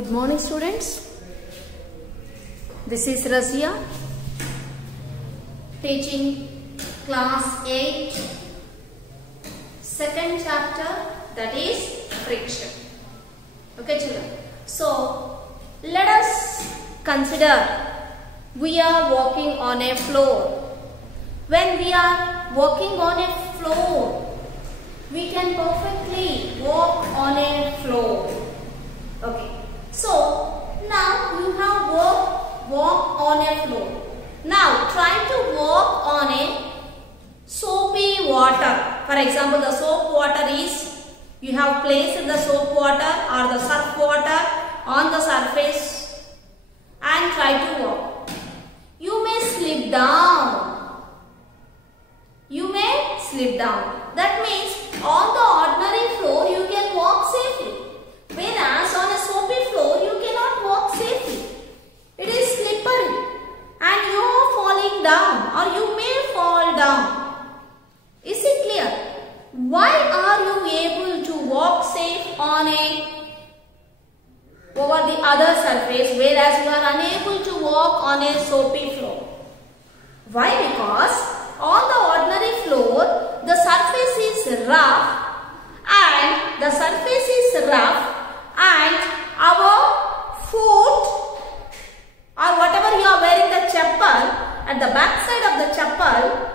Good morning, students. This is Rajiya, teaching class 8, second chapter, that is friction. Okay, children. So, let us consider we are walking on a floor. When we are walking on a floor, we can perfectly walk on a floor. Okay. So, now you have walk on a floor. Now, try to walk on a soapy water. For example, the soap water is, you have placed the soap water or the surf water on the surface and try to walk. You may slip down. You may slip down. That means on the ordinary floor you can walk safely. Whereas on a soapy floor you cannot walk safely. It is slippery and you are falling down or you may fall down. Is it clear? Why are you able to walk safe on over the other surface, whereas you are unable to walk on a soapy floor? Why? Because on the ordinary floor the surface is rough and our foot or whatever you are wearing, the chappal, at the back side of the chappal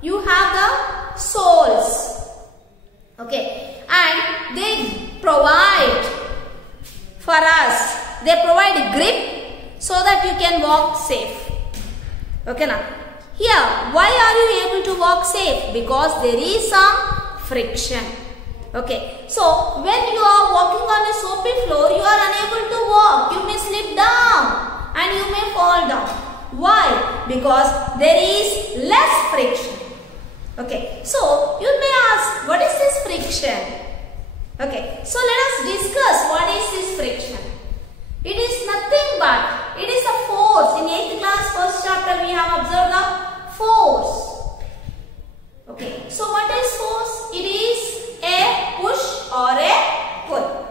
you have the soles. Okay, and they provide for us, they provide grip so that you can walk safe. Okay, now here, why are you able to walk safe? Because there is some friction. Okay, so when you are walking on a soapy floor, you are unable to walk. You may slip down and you may fall down. Why? Because there is less friction. Okay, so you may ask, what is this friction? Okay, so let us discuss what is this friction. It is nothing but, it is a force. In 8th class, first chapter, we have observed the force. Okay, so what is force? It is a push or a pull.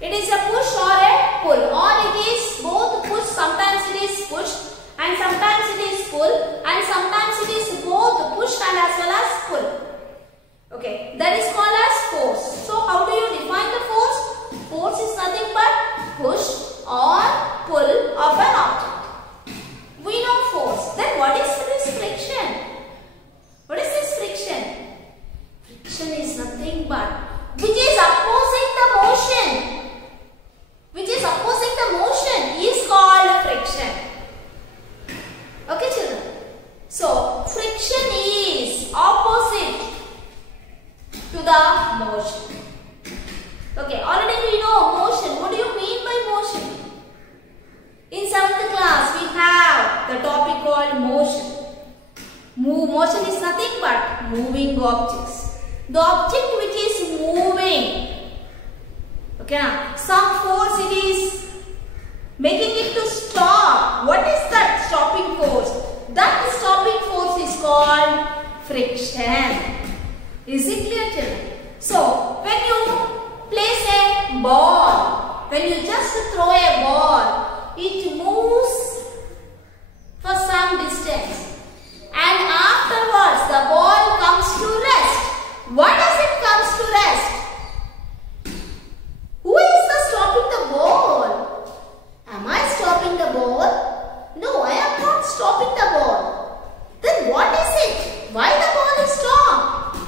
It is a push or a pull, or it is both push. Sometimes it is push and sometimes it is pull, and sometimes it is both push and as well as pull. Okay, that is called as force. So how do you define the force? Force is nothing but push or pull of an object. We know force. Then what is this friction? What is this friction? Friction is nothing but which is opposing the motion. Which is opposing the motion is called friction. Okay, children. So friction is opposite to the motion. Okay, already we know motion. What do you mean by motion? In 7th class we have the topic called motion. Motion is nothing but moving objects. The object which is moving. Okay, now some force it is making it to stop. What is that stopping force? That stopping force is called friction. Is it clear, children? So when you place a ball, when you just throw a ball, it moves for some distance. And afterwards, the ball comes to rest. What does it comes to rest? Who is the stopping the ball? Am I stopping the ball? No, I am not stopping the ball. Then what is it? Why the ball is stopped?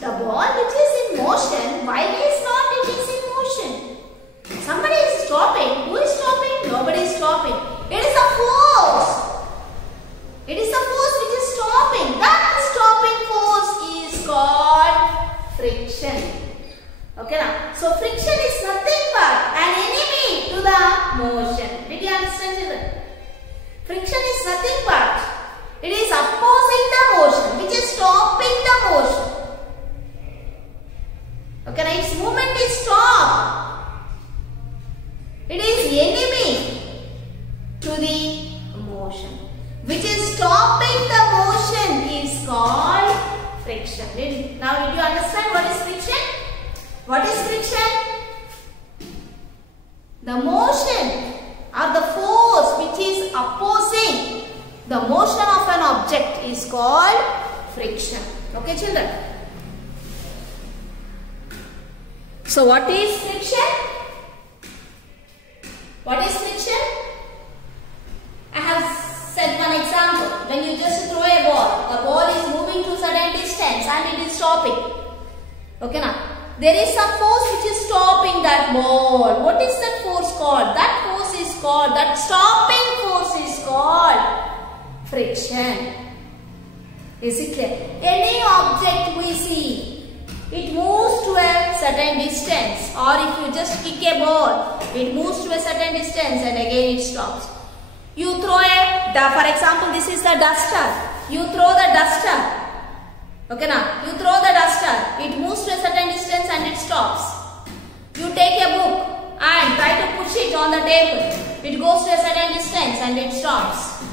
The ball which is in motion, why is not it is in motion? Somebody is stopping. Who is stopping? Nobody is stopping. It is a force. It is the force which is stopping. That stopping force is called friction. Okay, now, so friction is nothing but an enemy to the motion. Did you understand, children? Friction is nothing but it is opposing the motion, which is stopping the motion. Okay, now its movement is stopped. It is enemy to the motion. Which is stopping the motion is called friction. Now did you understand what is friction? What is friction? The motion or the force which is opposing the motion of an object is called friction. Okay, children? So what is friction? What is friction? I have said one example. When you just throw a ball, the ball is moving to a certain distance and it is stopping. Okay, now there is some force which is stopping that ball. What is that force called? That force is called, that stopping force is called friction. Is it clear? Any object we see, it moves to a certain distance, or if you just kick a ball, it moves to a certain distance and again it stops. You throw for example, this is the duster. You throw the duster. Okay, now you throw the duster, it moves to a certain distance and it stops. You take a book and try to push it on the table, it goes to a certain distance and it stops.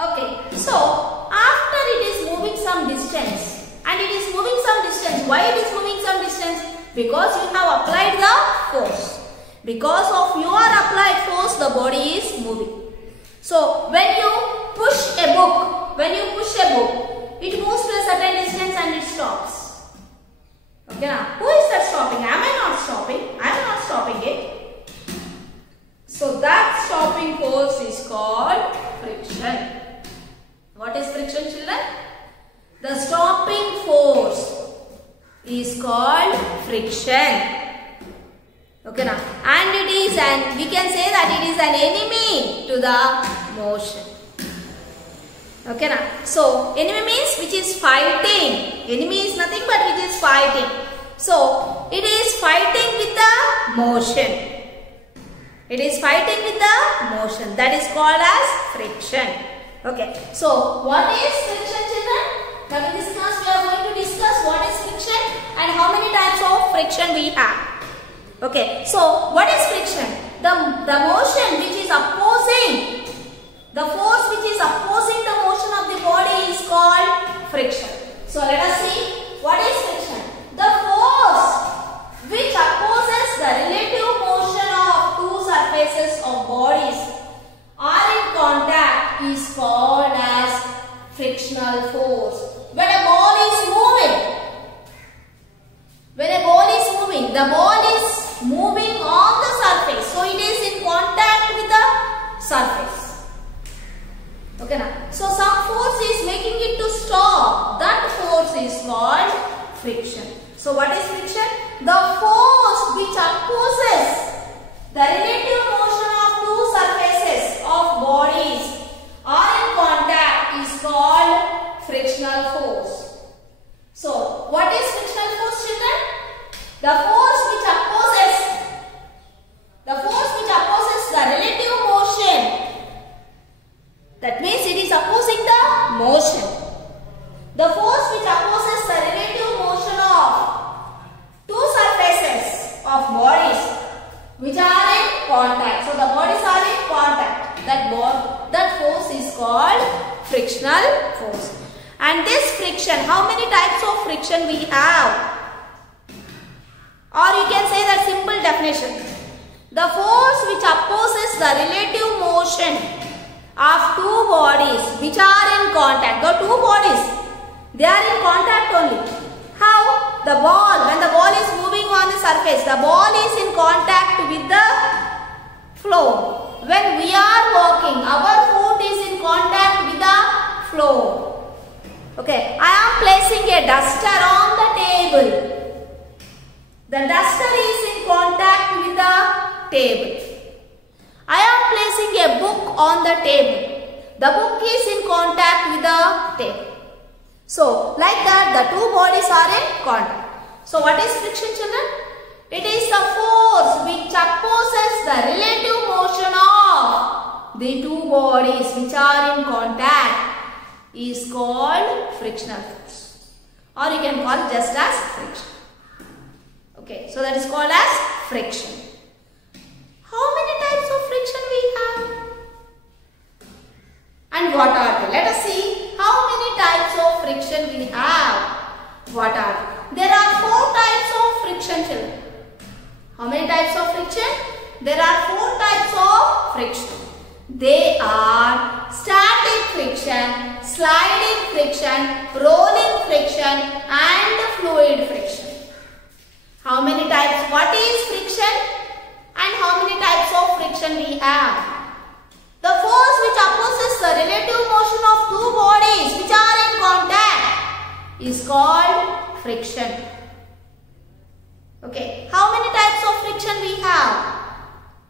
Okay, so after it is moving some distance, and it is moving some distance, why it is moving some distance? Because you have applied the force. Because of your applied force, the body is moving. So when you push a book, it moves to a certain distance and it stops. Okay, now who is that stopping? Am I not stopping? I am not stopping it. So that stopping force is called friction. What is friction, children? The stopping force is called friction. Okay, now, and it is we can say that it is an enemy to the motion. Okay, now, so enemy means which is fighting. Enemy is nothing but which is fighting. So it is fighting with the motion. It is fighting with the motion. That is called as friction. Okay, so what is friction, children? Now in this class we are going to discuss what is friction and how many types of friction we have. Okay, so what is friction? The motion which is opposing, the force which is opposing the motion of the body is called friction. So let us see what is friction. The force which opposes the relative motion of two surfaces of bodies are in contact is called as frictional force. When a ball is moving, the ball is moving on the surface. So it is in contact with the surface. Okay, now. So some force is making it to stop. That force is called friction. So what is friction? The force which opposes the relative motion of two surfaces of bodies are in contact is called frictional force. So what is frictional force, children? The force which opposes the relative motion. That means it is opposing the motion. The force which opposes the relative motion of two surfaces of bodies which are in contact. So the bodies are in contact. That force is called frictional force. And this friction, how many types of friction we have? Or you can say that simple definition. The force which opposes the relative motion of two bodies which are in contact. The two bodies, they are in contact only. How? The ball, when the ball is moving on the surface, the ball is in contact with the floor. When we are walking, our foot is in contact with the floor. Okay, I am placing a duster on the table. The duster is in contact with the table. I am placing a book on the table. The book is in contact with the table. So, like that, the two bodies are in contact. So, what is friction, children? It is the force which opposes the relative motion of the two bodies which are in contact is called frictional force. Or you can call it just as friction. Okay, so that is called as friction. How many types of friction we have? And what are they? Let us see how many types of friction we have. What are they? There are 4 types of friction, children. How many types of friction? There are 4 types of friction. They are static friction, sliding friction, rolling friction and fluid friction. How many types? What is friction and how many types of friction we have? The force which opposes the relative motion of two bodies which are in contact is called friction. Okay, how many types of friction we have?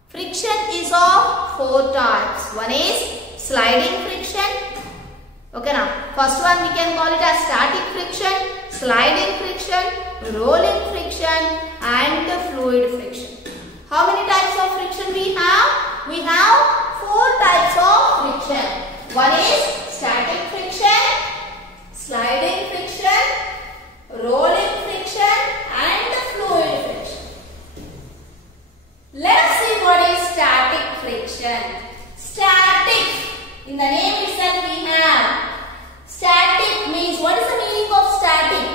Friction is of 4 types. One is sliding friction. Okay, now first one we can call it as static friction, sliding friction, rolling friction and fluid friction. How many types of friction we have? We have 4 types of friction. One is static friction, sliding friction, rolling friction and fluid friction. Let us see what is static friction. Static, in the name itself we have. Static means, what is the meaning of static?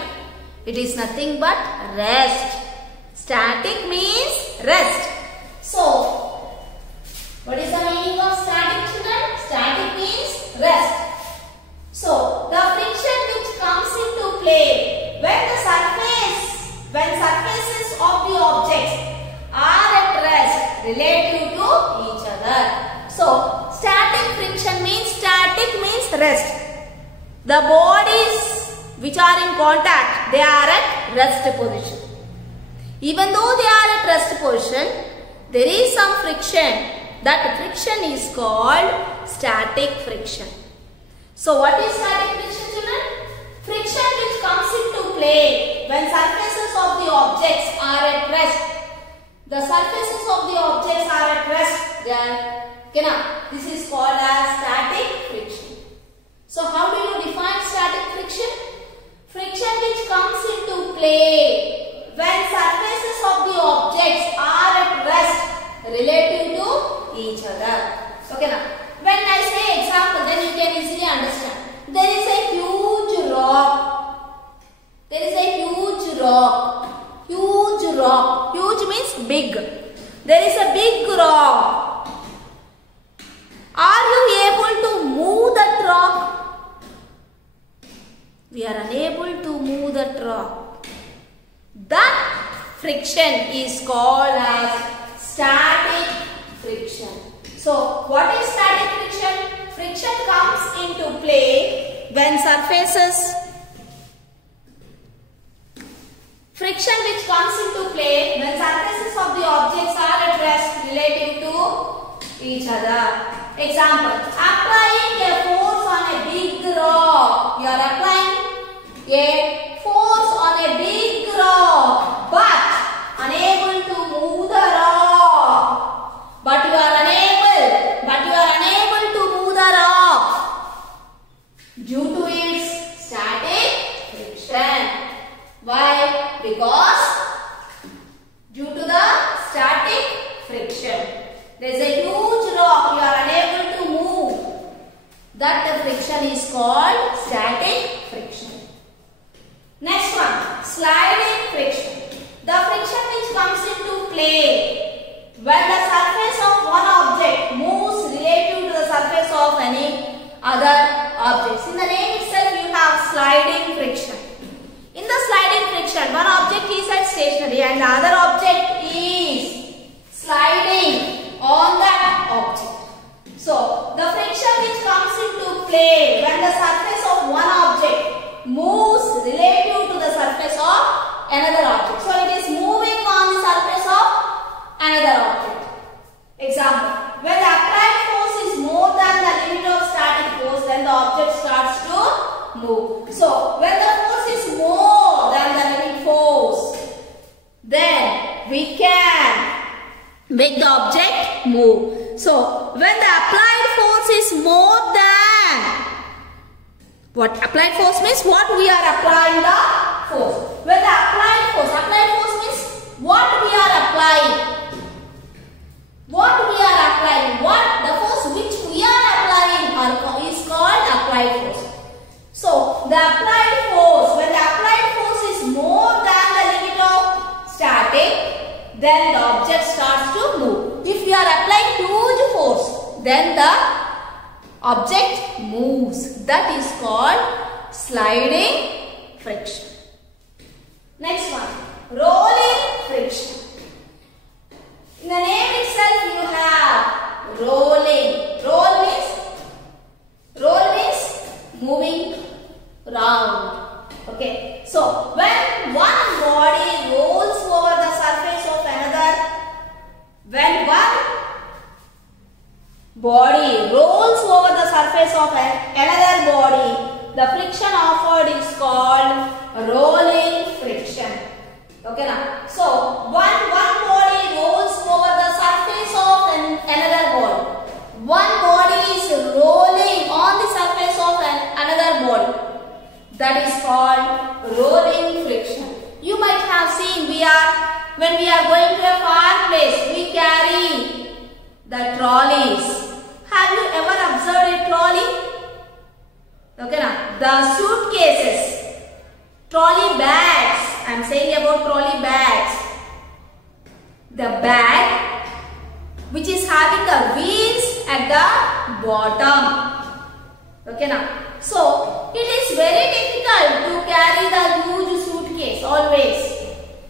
It is nothing but rest. Static means rest. So, what is the meaning of static, children? Static means rest. So, the friction which comes into play when surfaces of the objects are at rest relative to each other. So, static friction means rest. The bodies which are in contact, they are at rest position. Even though they are at rest position, there is some friction. That friction is called static friction. So what is static friction, children? Friction which comes into play when surfaces of the objects are at rest. The surfaces of the objects are at rest. This is called as static friction. So how do you define static friction? Friction which comes into play when surfaces of the objects are at rest relative to each other. Okay, now when I say example, then you can easily understand. There is a huge rock. There is a huge rock. Huge rock. Huge means big. There is a big rock. Are you able to move that rock? We are unable to move that rock. That friction is called as static friction. So, what is static friction? Friction comes into play when surfaces. Friction which comes into play when surfaces of the objects are at rest relative to each other. Example, applying a force on a big rock. You are applying a force on a big rock but unable to move the rock. But you are unable to move the rock due to its static friction. Why? Because due to the static friction. There is a huge rock, you are unable to move. That friction is called static friction. Next one, sliding friction. The friction which comes into play when the surface of one object moves relative to the surface of any other objects. In the name itself you have sliding friction. In the sliding friction, one object is at stationary and the other object is sliding on that object. So, the friction which comes into play when the surface of one object moves relative to the surface of another object. So, it is moving on the surface of another object. Example, when the applied force is more than the limit of static force, then the object starts to move. So, when the force is more than the limit force, then we can make the object move. So, when the applied force is more than, what applied force means? What we are applying the force. When the applied force means what we are applying. What we are applying, the force which we are applying is called applied force. So, the applied force, when the applied force is more than the limit of static, then the object starts to move. If you are applying huge force, then the object moves. That is called sliding friction. Next one, rolling friction. In the name itself you have rolling. Roll means moving round. Okay. So when one body rolls over the surface of another, when one body rolls over the surface of another body, the friction offered is called rolling friction. Okay now. So one body rolls over the surface of another body. One body is rolling on the surface of another body. That is called rolling friction. You might have seen when we are going to a far place, we carry the trolleys. Have you ever observed a trolley? Okay now, the suitcases, trolley bags. I am saying about trolley bags. The bag which is having the wheels at the bottom. Okay now. So it is very difficult to carry the huge suitcase always.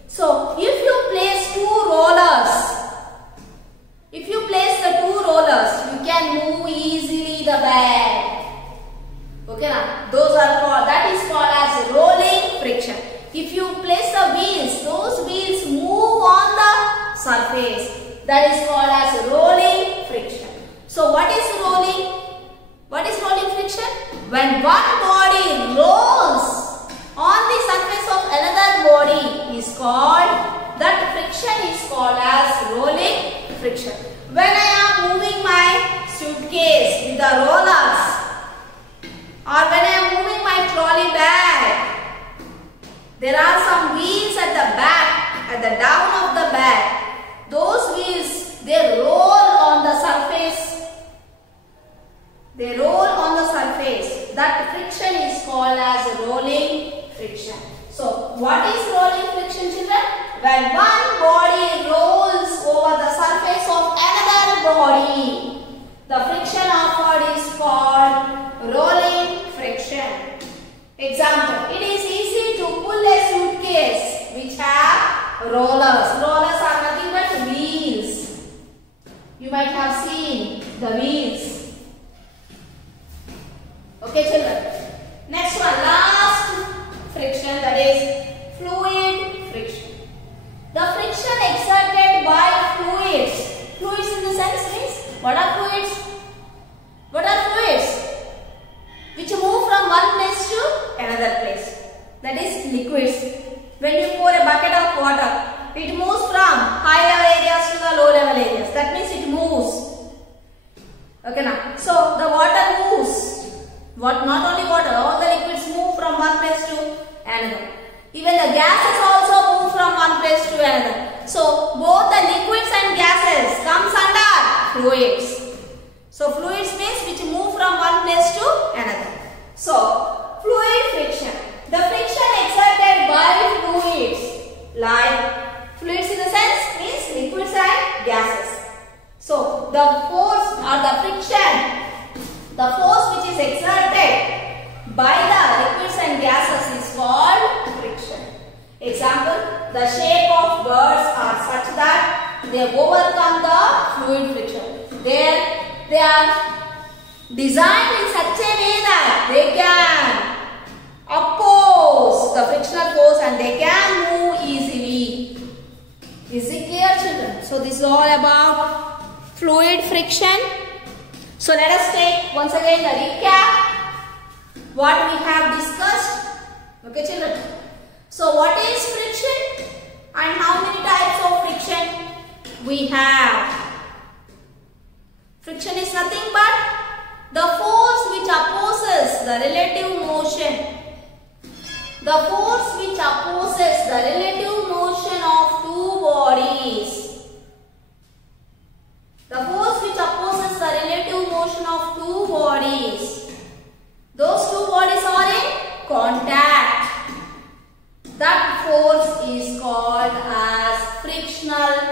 So if you place the two rollers, you can move easily the bag. Okay now. That is called as rolling friction. If you place the wheels, those wheels move on the surface. That is called as rolling friction. So what is rolling? What is rolling friction? When one body rolls on the surface of another body is called, that friction is called as rolling friction. When I am moving my suitcase with the rollers, or when I am moving my trolley bag, there are some wheels at the back, at the down of the bag. Those wheels, they roll on the surface. They roll on the surface. That friction is called as rolling friction. So, what is rolling friction, children? When one body rolls over the surface of another body, the friction offered is called rolling friction. Example, it is easy to pull a suitcase which have rollers. Rollers are nothing but wheels. You might have seen the wheels. Okay, children. Next one, last friction, that is fluid friction. The friction exerted by fluids. Fluids in the sense means, what are fluids? What are fluids? Which move from one place to another place. That is liquids. When you pour a bucket of water, it moves from high level areas to the low level areas. That means it moves. Okay now. So the water moves. Not only water, all the liquids move from one place to another. Even the gases also move from one place to another. So both the liquids and gases comes under fluids. So fluids means which move from one place to another. So fluid friction. The friction exerted by fluids, like fluids in the sense means liquids and gases. So the force or the friction, the force which is exerted by the liquids and gases is called friction. Example, the shape of birds are such that they overcome the fluid friction. They are designed in such a way that they can oppose the frictional force and they can move easily. Is it clear, children? So this is all about fluid friction. So let us take once again the recap what we have discussed. Okay, children. So what is friction and how many types of friction we have? Friction is nothing but the force which opposes the relative motion. The force which opposes the relative motion of two bodies. The force which opposes the relative motion of two bodies. Those two bodies are in contact. That force is called as frictional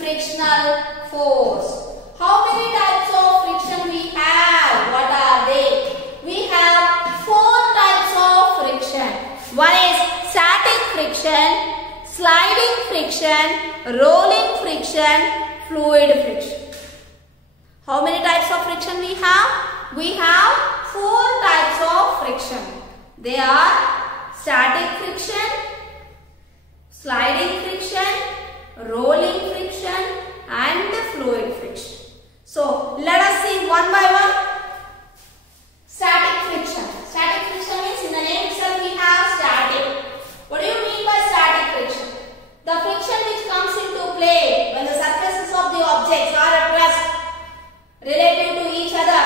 frictional force. How many types of friction we have? What are they? We have 4 types of friction. One is static friction, sliding friction, rolling friction, fluid friction. How many types of friction we have? We have 4 types of friction. They are static friction, sliding friction, rolling friction and fluid friction. So let us see one by one. Static friction. Static friction means in the name itself we have static. What do you mean by static friction? The friction which comes into play when the surfaces of the objects are at rest relative to each other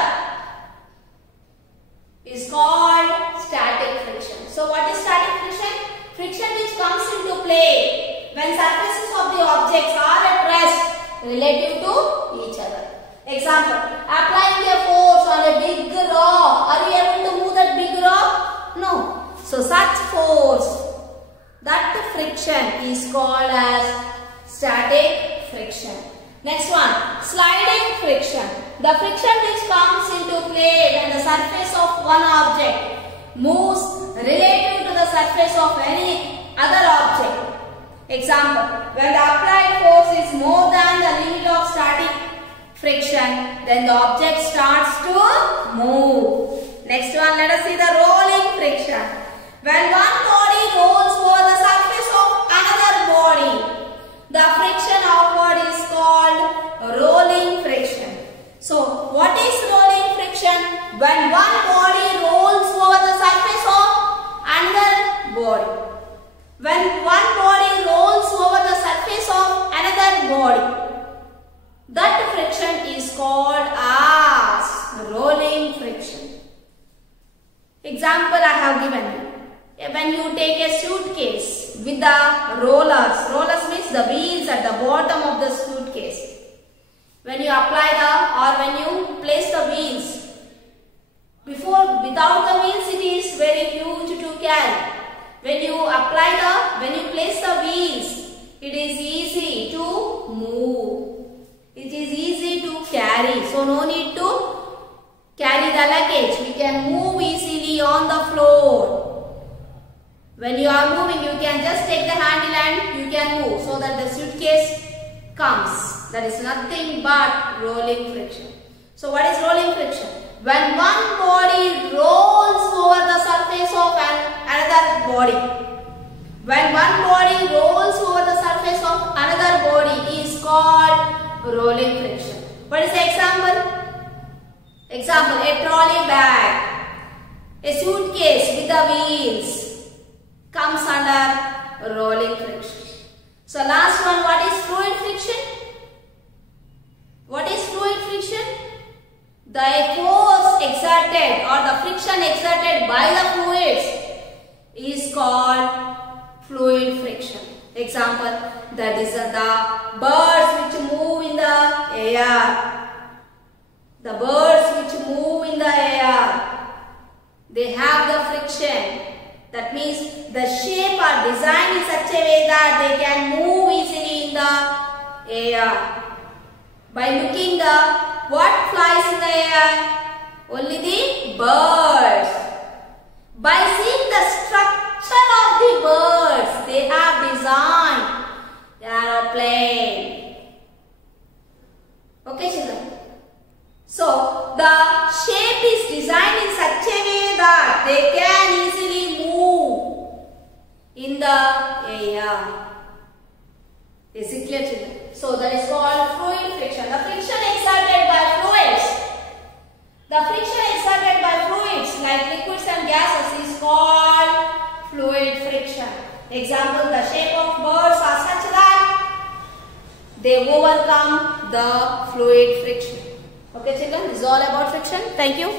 is called static friction. So what is static friction? Friction which comes into play when surfaces of the objects are at rest relative to each other. Example, applying a force on a big rock. Are you able to move that big rock? No. So such force, that friction is called as static friction. Next one, sliding friction. The friction which comes into play when the surface of one object moves relative to the surface of any other object. Example, when the applied force is more than the limit of static friction, then the object starts to move. Next one, let us see the rolling friction. When one body rolls over the surface of another body, the friction outward is called rolling friction. So, what is rolling friction? When one body rolls over the surface of another body. When one body rolls over the surface of another body, that friction is called as rolling friction. Example I have given you. When you take a suitcase with the rollers means the wheels at the bottom of the suitcase. When you apply when you place the wheels, without the wheels it is very huge to carry. When you place the wheels, it is easy to move. It is easy to carry. So no need to carry the luggage. We can move easily on the floor. When you are moving, you can just take the handle and you can move so that the suitcase comes. That is nothing but rolling friction. So what is rolling friction? When one body rolls over the surface of another body. When one body rolls over the surface of another body is called rolling friction. What is the example? Example, a trolley bag, a suitcase with the wheels comes under rolling friction. So last one, what is fluid friction? What is fluid friction? The force exerted or the friction exerted by the fluids is called fluid friction. Example, that is the birds which move in the air. The birds which move in the air, they have the friction. That means the shape are designed in such a way that they can move easily in the air. By looking what flies in the air? Only the birds. By seeing the structure of the birds, they have designed the aeroplane. Okay, children. So the shape is designed in such a way that they can easily move in the air. Is it clear, children? So that is called fluid friction. The friction exerted by fluids. The friction exerted by fluids like liquids and gases is called fluid friction. Example, the shape of birds are such that they overcome the fluid friction. Okay children, this is all about friction. Thank you.